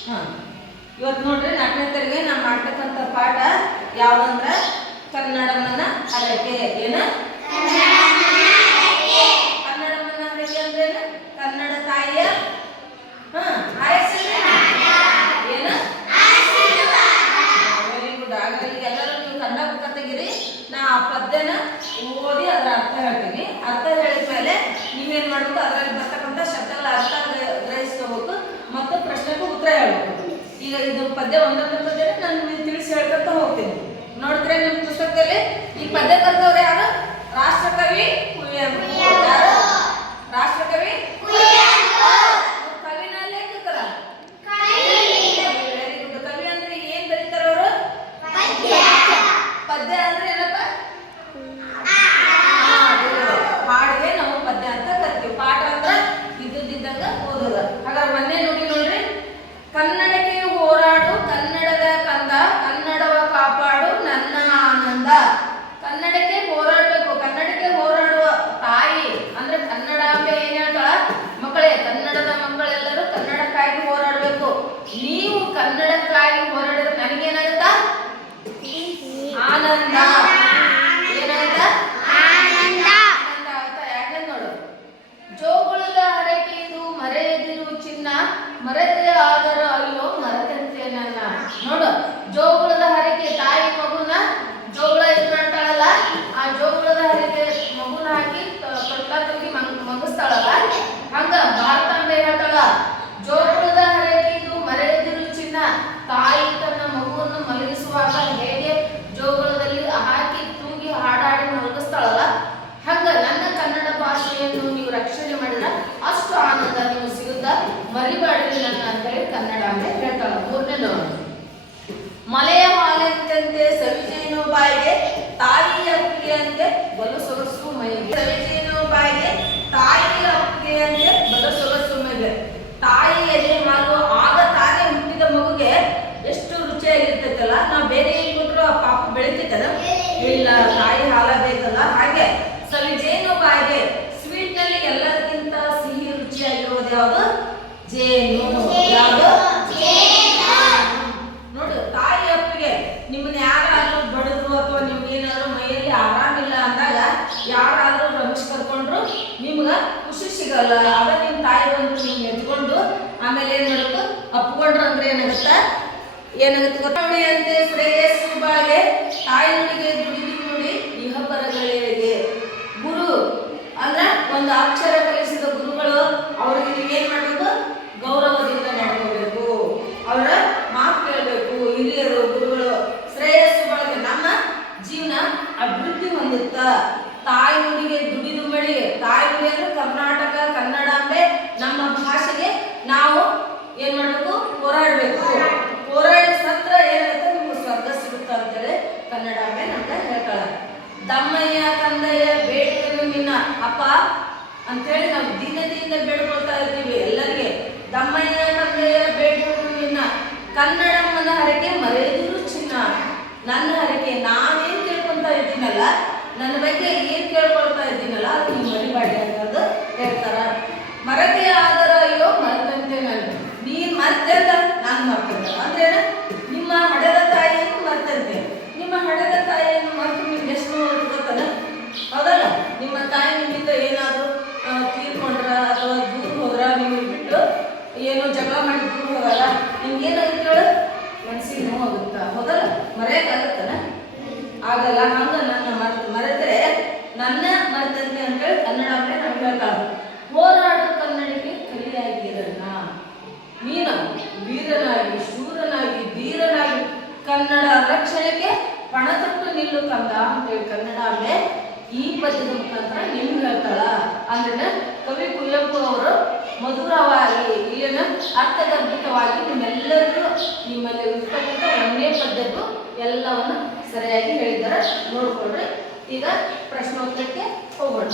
ಹಾಂ ಇವತ್ತು ನೋಡ್ರಿ ನಾಲ್ಕನೇ ತರಗತಿ ನಾವು ಮಾಡ್ತಕ್ಕಂಥ ಪಾಠ ಯಾವುದಂದ್ರೆ ಕನ್ನಡವನ್ನ ಹರಕೆ ಏನು ಪದ್ಯ ಒಂದೊಂದು ಪದ್ಯ ನಾನು ನಿಮಗೆ ತಿಳಿಸಿ ಹೇಳ್ಕೊತ ಹೋಗ್ತೀನಿ. ನೋಡಿದ್ರೆ ನಿಮ್ಮ ಪುಸ್ತಕದಲ್ಲಿ ಈ ಪದ್ಯ ಕುವೆಂಪು ಯಾರು? ರಾಷ್ಟ್ರಕವಿ ಕವಿನ ಲೇಖಕರ ವೆರಿ ಗುಡ್ ಕವಿ ಅಂದ್ರೆ ಏನ್ ಬರೀತಾರ ಅವರು ಪದ್ಯ ಅಂದ್ರೆ ಏನಪ್ಪ ಹಾ, ಅದು ಹಾಡಿಗೆ ನಾವು ಪದ್ಯ ಅಂತ ಕರಿತೀವಿ ಪಾಠ ಅಂದ್ರೆ ಇದ್ದಿದ್ದಂಗ ಓದೋದು ಹಾಗಾದ್ರೆ ಮೊನ್ನೆ ನೋಡಿ ನೋಡ್ರಿ ಕನ್ನಡಕ್ಕೆ ಹೋರಾಡು ಕನ್ನಡದ ಕಂದ ಕನ್ನಡವ ಕಾಪಾಡು ನನ್ನ ಆನಂದ ಕನ್ನಡಕ್ಕೆ ಹೋರಾಡಬೇಕು ಕನ್ನಡಕ್ಕೆ ಹೋರಾಡುವ ತಾಯಿ ಅಂದ್ರೆ ಕನ್ನಡಾಂಬೆ ಏನ್ ಹೇಳ್ತಾಳ ಮಕ್ಕಳೇ ಕನ್ನಡದ ಮಕ್ಕಳೆಲ್ಲರೂ ಕನ್ನಡಕ್ಕಾಗಿ ಹೋರಾಡಬೇಕು ನೀವು ಕನ್ನಡಕ್ಕಾಗಿ ಹೋರಾಡಿದ್ರೆ ನನಗೇನಾಗುತ್ತಾ ಆನಂದ ಏನಾಗುತ್ತಾ ಆನಂದ ಆಗುತ್ತಾ ಯಾಕೆ ನೋಡು ಜೋಗುಳದ ಹರಕೆಯದು ಮರೆಯದಿರು ಚಿನ್ನ ಮರೆತೆ ಆದರ ಅಲ್ಲೋ ಮರೆತಂತೆ ನನ್ನ. ನೋಡು, ಜೋಗುಳದ ಹರಕೆ ತಾಯಿ ಮಗುನ ಜೋಗುಳ ಇಟ್ಕೊಂತಾಳಲ್ಲ ಆ ಜೋಗುಳದ ಹರಿಕೆ ಮಗುನ ಹಾಕಿ ತೊಟ್ಲ ತುಂಬಿ ಮಂಗ್- ಮಗಸ್ತಾಳಲ್ಲ? ಹಂಗ ಭಾರತಾಂಬೆ ಹೇಳ್ತಾಳ, ಜೋಗುಳದ ಹರಕೆಯದು ಮರೆಯದಿರು ಚಿನ್ನ. ತಾಯಿ ತನ್ನ ಮಗುವನ್ನು ಮಲಗಿಸುವಾಗ ಹೇಗೆ ಜೋಗುಳದಲ್ಲಿ ಹಾಕಿ ತೂಗಿ ಹಾಡಾಡಿ ಮಲಗಿಸ್ತಾಳಲ್ಲ? ಹಂಗ ನನ್ನ ಕನ್ನಡ ಭಾಷೆಯನ್ನು ನೀವು ರಕ್ಷಣೆ ನೀವು ಮರಿಬೇಡ್ರಿ ನನ್ನ ಅಂತೇಳಿ ಕನ್ನಡ ಅಂತ ಹೇಳ್ತಾರೆ ಮೂರನೇದು. ಜೇನು ನೋಡು, ತಾಯಿ ಅಪ್ಪಿಗೆ ನಿಮ್ಮನ್ನ ಯಾರಾದ್ರೂ ಬಡಿದ್ರು ಅಥವಾ ನಿಮ್ಗೆ ಏನಾದ್ರು ಮೈಯಲ್ಲಿ ಆರಾಮಿಲ್ಲ ಅಂದಾಗ ಯಾರಾದ್ರೂ ರಮೇಶ್ ಕರ್ಕೊಂಡ್ರು ನಿಮ್ಗ ಖುಷಿ ಸಿಗಲ್ಲ. ಅದ ನಿಮ್ ತಾಯಿ ಬಂದು ನಿಮ್ಗೆ ಎತ್ಕೊಂಡು ಆಮೇಲೆ ಏನ್ ಮಾಡಬೇಕು? ಅಪ್ಕೊಂಡ್ರು ಅಂದ್ರೆ ಏನಾಗುತ್ತ? ಏನಾಗುತ್ತೆ ಗೊತ್ತಾ? ನೋಡಿ ಅಂತೆ ಶ್ರೇಯಸ್ಸು ಬಾಳೆ ತಾಯಿ ನುಡಿಗೆ ದುಡಿದು ನೋಡಿ ಇಹ ಪರಗಳಿಗೆ ಗುರು ಅಂದ್ರ ಒಂದು ಅಕ್ಷರ ಕಲಿಸಿದ ಗುರುಗಳು ಅವ್ರಿಗೆ ನೀವೇನ್ ಮಾಡ್ಬೇಕು ಗೌರವದಿಂದ ಮಾಡ್ಕೋಬೇಕು ಅವರ ಮಾತು ಕೇಳಬೇಕು ಹಿರಿಯರು ಗುರುಗಳು ಶ್ರೇಯಸ್ಸು ಬಳಕೆ ನಮ್ಮ ಜೀವನ ಅಭಿವೃದ್ಧಿ ಹೊಂದುತ್ತ ತಾಯಿ ನುಡಿಗೆ ದುಡಿದು ಮಳಿ ತಾಯಿ ನುಡಿ ಅಂದ್ರೆ ಕರ್ನಾಟಕ ಕನ್ನಡಾಂಬೆ ನಮ್ಮ ಭಾಷೆಗೆ ನಾವು ಏನ್ ಮಾಡ್ಬೇಕು ಹೋರಾಡಬೇಕು ಹೋರಾಡಿ ಸತ್ರ ಏನಾಗುತ್ತೆ ನಿಮ್ಗೆ ಸ್ವರ್ಗ ಸಿಗುತ್ತೆ ಅಂತೇಳಿ ಕನ್ನಡಾಂಬೆ ನಮ್ಗೆ ಹೇಳ್ತಾಳೆ ದಮ್ಮಯ್ಯ ಕಂದಯ್ಯ ಬೇಡಿಕೆನು ನಿನ್ನ ಅಪ್ಪ ಅಂತೇಳಿ ನಾವು ದೀನತೆಯಿಂದ ಬೇಡ್ಕೊಳ್ತಾ ಇದ್ದೀವಿ ಎಲ್ಲರಿಗೆ. ದಮ್ಮಯ್ಯ ಬೇಡ ಕನ್ನಡ ಹರಕೆ ಮರೆಯದಿರು ಚಿನ್ನ ನನ್ನ ಹರಕೆ ನಾನೇನ್ ಕೇಳ್ಕೊಂತ ಇದ್ದೀನಲ್ಲ ನನ್ನ ಬಗ್ಗೆ ಏನ್ ಕೇಳ್ಕೊಳ್ತಾ ಇದ್ದೀನಲ್ಲ ಅದು ನೀವು ಮರಿಬೇಡಿ ಅನ್ನೋದು ಹೇಳ್ತಾರ ಮರತೆ ಆದರ ಅಯ್ಯೋ ಮರೆತಂತೆ ನಾನು ನೀನ್ ಮರ್ತೆ ಅಂತ ನಾನು ಮರ್ತಂತೆ ಅಂದ್ರೇನ ನಿಮ್ಮ ಹಡೆದ ತಾಯಿಯನ್ನು ಮರ್ತಂತೆ ನಿಮ್ಮ ಹಡೆದ ತಾಯಿಯನ್ನು ಮರೆತು ನಿಮ್ಗೆ ಎಷ್ಟು ನೋವು ಗೊತ್ತಲ್ಲ ಹೌದಲ್ಲ ನಿಮ್ಮ ತಾಯಿ ನಿಮ್ಮಿಂದ ಏನಾದರೂ ತೀರ್ಕೊಂಡ್ರ ಅಥವಾ ದೂರ ಹೋದ್ರ ನಿಮಗೆ ಬಿಟ್ಟು ಏನೋ ಜಗಳ ಮಾಡಿ ದೂರ ಹೋಗಲ್ಲ ನಿಮ್ಗೆ ಏನಾಗುತ್ತೆ ಹೇಳು ಮನ್ಸಿಗೆ ನೋವು ಆಗುತ್ತಾ? ಹೌದಲ್ಲ ಮರೆಯಕ್ಕಾಗತ್ತಲ್ಲ ಆಗಲ್ಲ ಹಂಗ ನನ್ನ ಮರೆತು ಮರೆತರೆ ನನ್ನ ಮರೆತಂತೆ ಅಂತೇಳಿ ಕನ್ನಡ ಅಂದ್ರೆ ನಮ್ಗೆ ಹೇಳ್ತಾಳೆ ಹೋರಾಡು ಕನ್ನಡಕ್ಕೆ ಕಲಿಯಾಗಿರಣ್ಣ ನೀನು ವೀರನಾಗಿ, ಶೂರನಾಗಿ, ಧೀರನಾಗಿ ಕನ್ನಡ ರಕ್ಷಣೆಗೆ ಪಣತಟ್ಟು ನಿಲ್ಲು ಕಂದ ಅಂತೇಳಿ ಕನ್ನಡ ಅಂದ್ರೆ ಈ ಪದ್ಯದ ಮುಖಾಂತರ ನಿಮ್ಗೆ ಹೇಳ್ತಾಳ. ಅಂದ್ರೆ ಕವಿ ಕುವೆಂಪು ಅವರು ಮಧುರವಾಗಿ, ಇಲ್ಲಿನ ಅರ್ಥಗರ್ಭಿತವಾಗಿ ನಿಮ್ಮೆಲ್ಲರಿಗೂ ನಿಮ್ಮಲ್ಲಿ ಇರ್ತಕ್ಕಂಥ ಒಂದೇ ಪದ್ಧತಿ ಎಲ್ಲವನ್ನು ಸರಿಯಾಗಿ ಹೇಳಿದ್ದಾರೆ. ನೋಡಿಕೊಂಡ್ರೆ ಈಗ ಪ್ರಶ್ನೋತ್ತರಕ್ಕೆ ಹೋಗೋಣ.